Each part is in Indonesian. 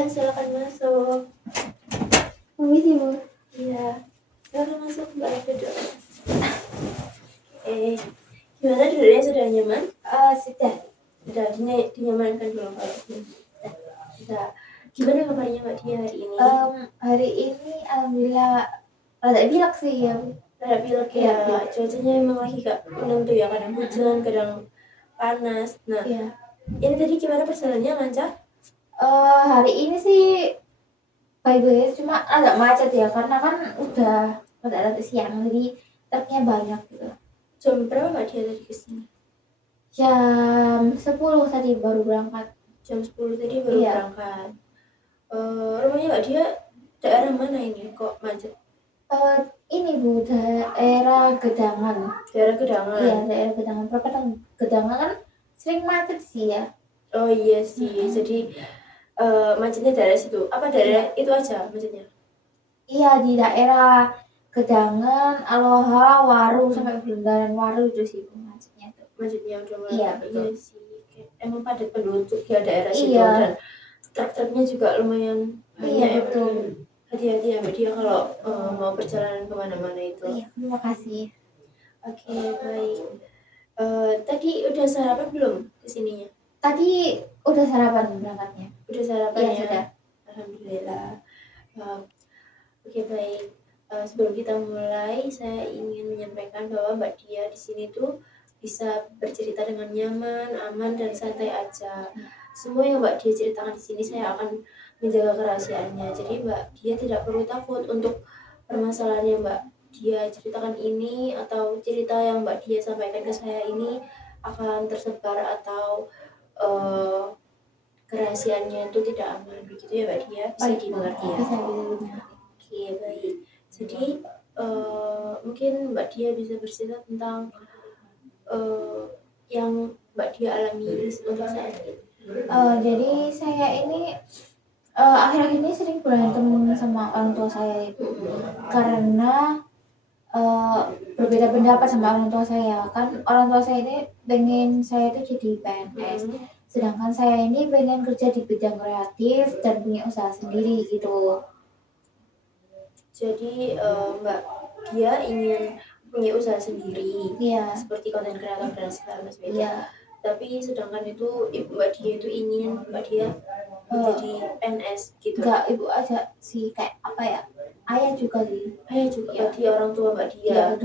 Ya, silakan masuk. Permisi, Bu. Iya, silakan masuk Mbak Edo. Gimana duduknya, sudah nyaman? Sudah dinyamankan belum kalau sudah. Gimana kabarnya Mbak Dia hari ini? Hari ini alhamdulillah rada pilek sih ya. Rada pilek ya. Cuacanya emang lagi gak menentu ya, kadang hujan, kadang panas. Nah, ini tadi gimana perjalanannya, lancar? Hari ini sih baik-baik, cuma agak macet ya karena kan udah rada siang, jadi truknya banyak gitu. Jam berapa Mbak Dia tadi kesini? Jam 10 tadi baru berangkat. Jam 10 tadi baru berangkat. Rumahnya Mbak Dia daerah mana ini kok macet? Ini Bu, daerah Gedangan. Daerah Gedangan? Iya, daerah Gedangan. Perapatan Gedangan kan sering macet sih ya. Oh iya sih, jadi macetnya daerah situ. Apa daerah itu aja macetnya? Iya, di daerah Gedangan, Aloha, Waru, sampai Bundaran Waru itu sih macetnya tuh. Macetnya udah mulai. Iya, betul. Iya sih. Emang padat penduduk ya daerah situ, dan truk-truknya juga lumayan banyak. Iya, betul. Hati-hati ya Mbak Dia kalau mau perjalanan kemana-mana itu. Iya, terima kasih. Oke, baik. Tadi udah sarapan belum kesininya? Tadi udah sarapan berangkatnya. Udah sarapan ya? Sudah. Alhamdulillah. Oke, baik. Sebelum kita mulai, saya ingin menyampaikan bahwa Mbak Dia di sini tuh bisa bercerita dengan nyaman, aman, dan santai aja. Semua yang Mbak Dia ceritakan di sini saya akan menjaga kerahasiaannya. Jadi Mbak Dia tidak perlu takut untuk permasalahan yang Mbak Dia ceritakan ini, atau cerita yang Mbak Dia sampaikan ke saya ini akan tersebar atau kerahasiaannya itu tidak aman. Begitu ya Mbak Dia? Bisa dimengerti ya? Bisa dimengerti. Oke, baik. Jadi mungkin Mbak Dia bisa bercerita tentang yang Mbak Dia alami untuk saat ini. Jadi saya ini akhir-akhir ini sering berantem sama orang tua saya itu karena berbeda pendapat sama orang tua saya. Kan orang tua saya ini pengen saya itu jadi PNS, sedangkan saya ini pengen kerja di bidang kreatif dan punya usaha sendiri gitu. Jadi Mbak Dia ingin punya usaha sendiri, seperti konten kreator dan segala macam itu. Tapi sedangkan itu Mbak Dia itu ingin Mbak Dia menjadi PNS gitu. Enggak, ibu aja sih, kayak apa ya, ayah juga sih. Ayah juga, berarti orang tua Mbak Dia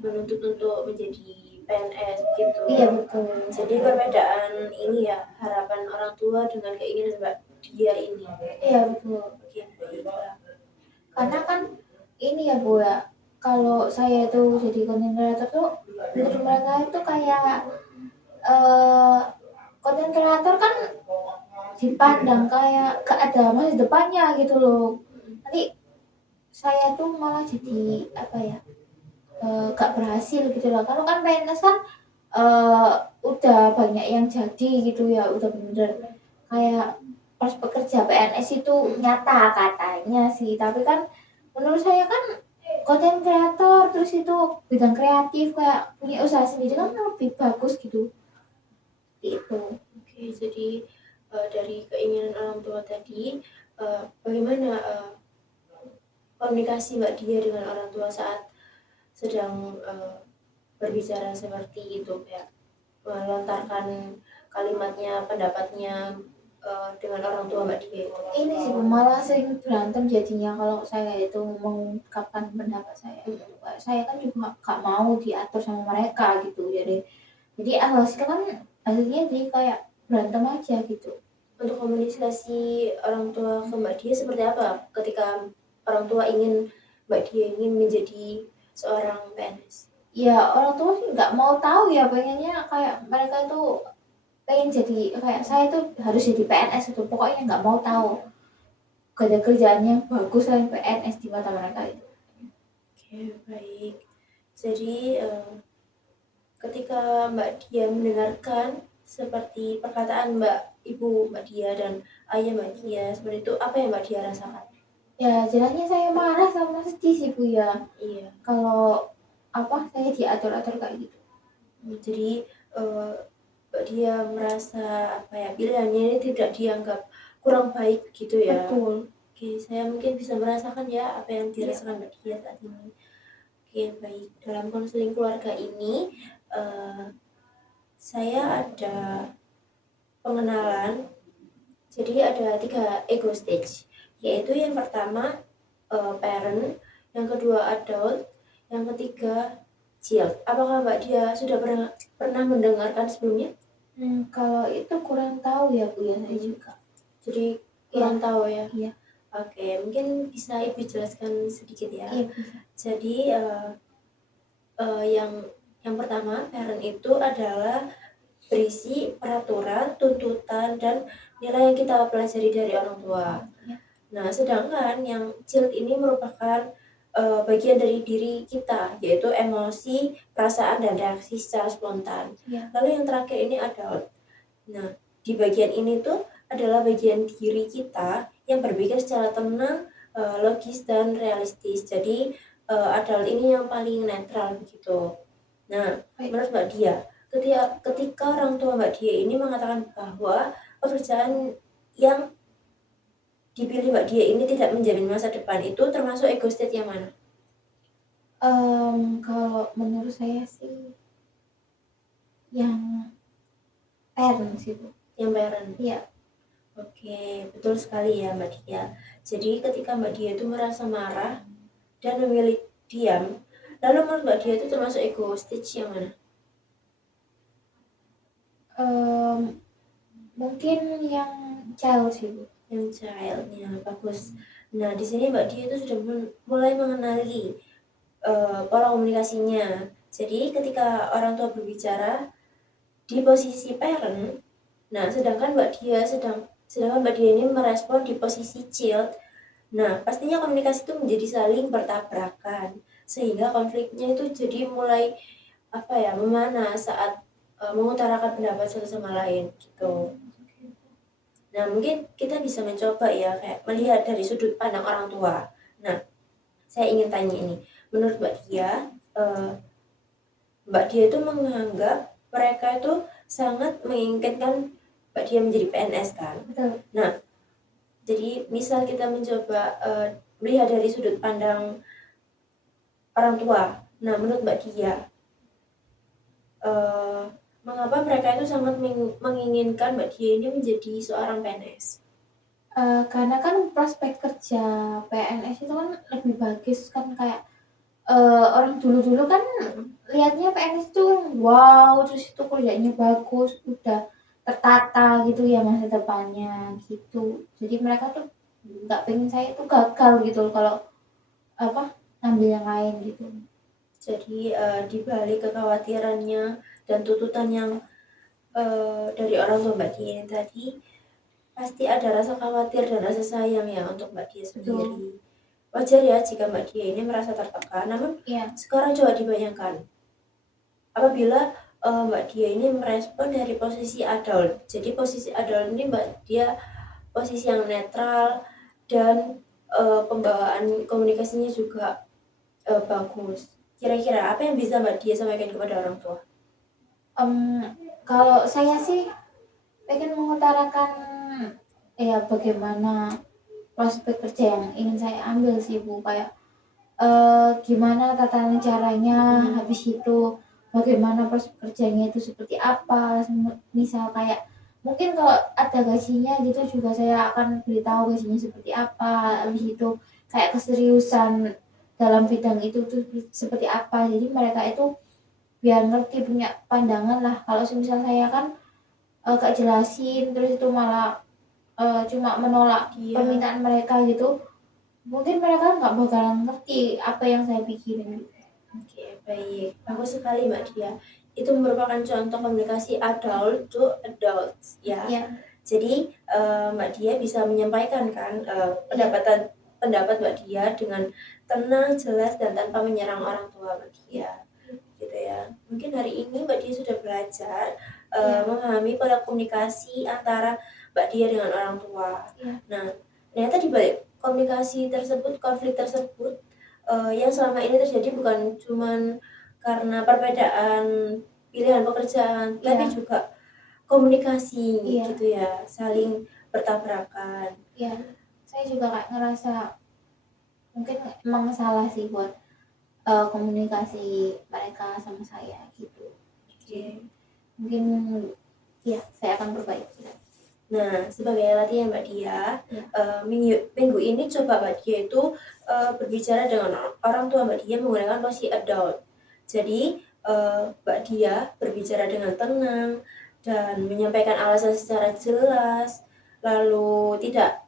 menuntut untuk menjadi PNS gitu. Iya, betul. Jadi perbedaan ini ya, harapan orang tua dengan keinginan Mbak Dia ini. Iya, betul. Oke, baiklah. Karena kan ini ya Bu ya, kalau saya itu jadi content creator tuh menurut mereka itu kayak content creator kan dipandang kayak gak ada masa depannya gitu loh. Nanti saya tuh malah jadi apa ya, gak berhasil gitu loh. Kalau kan PNS kan udah banyak yang jadi gitu ya, udah bener kayak pas bekerja PNS itu nyata katanya sih, tapi kan menurut saya kan content creator terus itu bidang kreatif kayak punya usaha sendiri kan lebih bagus gitu. Itu. Oke, jadi dari keinginan orang tua tadi, bagaimana komunikasi Mbak Dia dengan orang tua saat sedang berbicara seperti itu, kayak melontarkan kalimatnya, pendapatnya dengan orang tua Mbak Dia? Ini sih malah sering berantem jadinya kalau saya itu mengungkapkan pendapat saya. Saya kan juga gak mau diatur sama mereka gitu, jadi hasilnya jadi kayak berantem aja gitu. Untuk komunikasi orang tua ke Mbak Dia seperti apa ketika orang tua ingin Mbak Dia ingin menjadi seorang PNS? Ya orang tua sih nggak mau tahu ya, pengennya kayak mereka itu pengen jadi kayak saya tuh harus jadi PNS itu, pokoknya nggak mau tahu kerjaannya bagus lah PNS di mata mereka itu. Oke, baik. Jadi ketika Mbak Dia mendengarkan seperti perkataan Ibu Mbak Dia dan ayah Mbak Dia seperti itu, apa yang Mbak Dia rasakan? Ya jelasnya saya marah sama sedih sih Bu ya. Iya. Kalau saya diatur-atur kayak gitu. Jadi Mbak Dia merasa pilihannya ini tidak dianggap kurang baik gitu ya. Betul. Oke, saya mungkin bisa merasakan ya apa yang Iya. dirasakan Mbak Dia saat ini. Oke, baik. Dalam konseling keluarga ini, saya ada pengenalan. Jadi ada 3 ego stage, yaitu yang pertama, parent, yang kedua adult, yang ketiga child. Apakah Mbak Dia sudah pernah mendengarkan sebelumnya? Kalau itu kurang tahu ya Bu ya, saya juga. Jadi kurang tahu ya? Iya. Oke, mungkin bisa Ibu jelaskan sedikit ya? Iya bisa. Jadi, yang pertama parent itu adalah berisi peraturan, tuntutan, dan nilai yang kita pelajari dari orang tua. Ya. Nah, sedangkan yang child ini merupakan bagian dari diri kita, yaitu emosi, perasaan, dan reaksi secara spontan. Ya. Lalu yang terakhir ini adult. Nah, di bagian ini tuh adalah bagian diri kita yang berpikir secara tenang, logis, dan realistis. Jadi, adult ini yang paling netral begitu. Nah, menurut Mbak Dia, ketika orang tua Mbak Dia ini mengatakan bahwa pekerjaan yang dipilih Mbak Dia ini tidak menjamin masa depan, itu termasuk ego state yang mana? Kalau menurut saya sih yang parent sih Bu. Yang parent? Iya. Oke, betul sekali ya Mbak Dia. Jadi ketika Mbak Dia itu merasa marah dan memilih diam, lalu menurut Mbak Dia itu termasuk ego stage yang mana? Mungkin yang child sih Bu. Yang child, ya bagus. Nah, di sini Mbak Dia itu sudah mulai mengenali pola komunikasinya. Jadi ketika orang tua berbicara di posisi parent, nah sedangkan Mbak Dia ini merespon di posisi child. Nah, pastinya komunikasi itu menjadi saling bertabrakan, sehingga konfliknya itu jadi mulai memanas saat mengutarakan pendapat satu sama lain gitu. Nah, mungkin kita bisa mencoba ya kayak melihat dari sudut pandang orang tua. Nah, saya ingin tanya ini, menurut Mbak Dia itu menganggap mereka itu sangat menginginkan Mbak Dia menjadi PNS kan? Betul. Nah, jadi misal kita mencoba melihat dari sudut pandang orang tua. Nah, menurut Mbak Dia, mengapa mereka itu sangat menginginkan Mbak Dia ini menjadi seorang PNS? Karena kan prospek kerja PNS itu kan lebih bagus kan, kayak orang dulu-dulu kan lihatnya PNS itu wow, terus itu kerjanya bagus, udah tertata gitu ya masa depannya gitu. Jadi mereka tuh nggak pengen saya tuh gagal gitu kalau ambil yang lain gitu. Jadi di balik kekhawatirannya dan tuntutan yang dari orang tua Mbak Dia tadi, pasti ada rasa khawatir dan rasa sayang ya untuk Mbak Dia sendiri. Wajar ya jika Mbak Dia ini merasa tertekan, namun sekarang coba dibayangkan, apabila Mbak Dia ini merespon dari posisi adult. Jadi posisi adult ini Mbak Dia posisi yang netral dan pembawaan komunikasinya juga bagus. Kira-kira apa yang bisa Mbak Dia sampaikan kepada orang tua? Kalau saya sih pengen mengutarakan ya bagaimana prospek kerja yang ingin saya ambil sih Bu, kayak gimana tata caranya, habis itu bagaimana prospek kerjanya itu seperti apa, misal kayak mungkin kalau ada gajinya gitu juga saya akan beritahu gajinya seperti apa, habis itu kayak keseriusan dalam bidang itu tuh seperti apa, jadi mereka itu biar ngerti, punya pandangan lah. Kalau misal saya kan gak jelasin terus itu malah cuma menolak permintaan mereka gitu, mungkin mereka nggak bakalan ngerti apa yang saya pikirin. Oke, baik. Bagus sekali Mbak Dia. Itu merupakan contoh komunikasi adult to adult ya. Jadi Mbak Dia bisa menyampaikan kan pendapat Mbak Dia dengan tenang, jelas, dan tanpa menyerang orang tua Mbak Dia. Gitu ya. Mungkin hari ini Mbak Dia sudah belajar memahami pola komunikasi antara Mbak Dia dengan orang tua. Nah, ternyata di balik komunikasi tersebut, konflik tersebut yang selama ini terjadi bukan cuman karena perbedaan pilihan pekerjaan, tapi juga komunikasi gitu ya, saling bertabrakan. Ya, saya juga kayak ngerasa mungkin emang salah sih buat komunikasi mereka sama saya gitu. Oke. Mungkin ya saya akan perbaiki. Nah, sebagai latihan Mbak Dia, Ya. minggu ini coba Mbak Dia itu berbicara dengan orang tua Mbak Dia menggunakan posisi adult. Jadi Mbak Dia berbicara dengan tenang dan menyampaikan alasan secara jelas, lalu tidak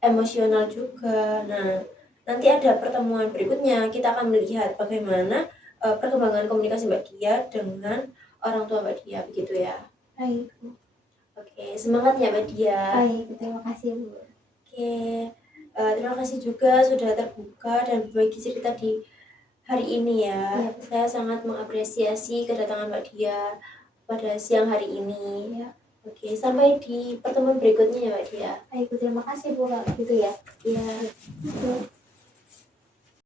emosional juga. Nah, nanti ada pertemuan berikutnya kita akan melihat bagaimana perkembangan komunikasi Mbak Dia dengan orang tua Mbak Dia, begitu ya. Baik. Oke, semangat ya Mbak Dia. Baik, terima kasih Bu. Oke, terima kasih juga sudah terbuka dan berbagi cerita di hari ini ya. Iya. Saya sangat mengapresiasi kedatangan Mbak Dia pada siang hari ini. Ya. Oke, sampai di pertemuan berikutnya ya Mbak Dia. Baik, terima kasih Bu, gitu ya. Iya. Gitu.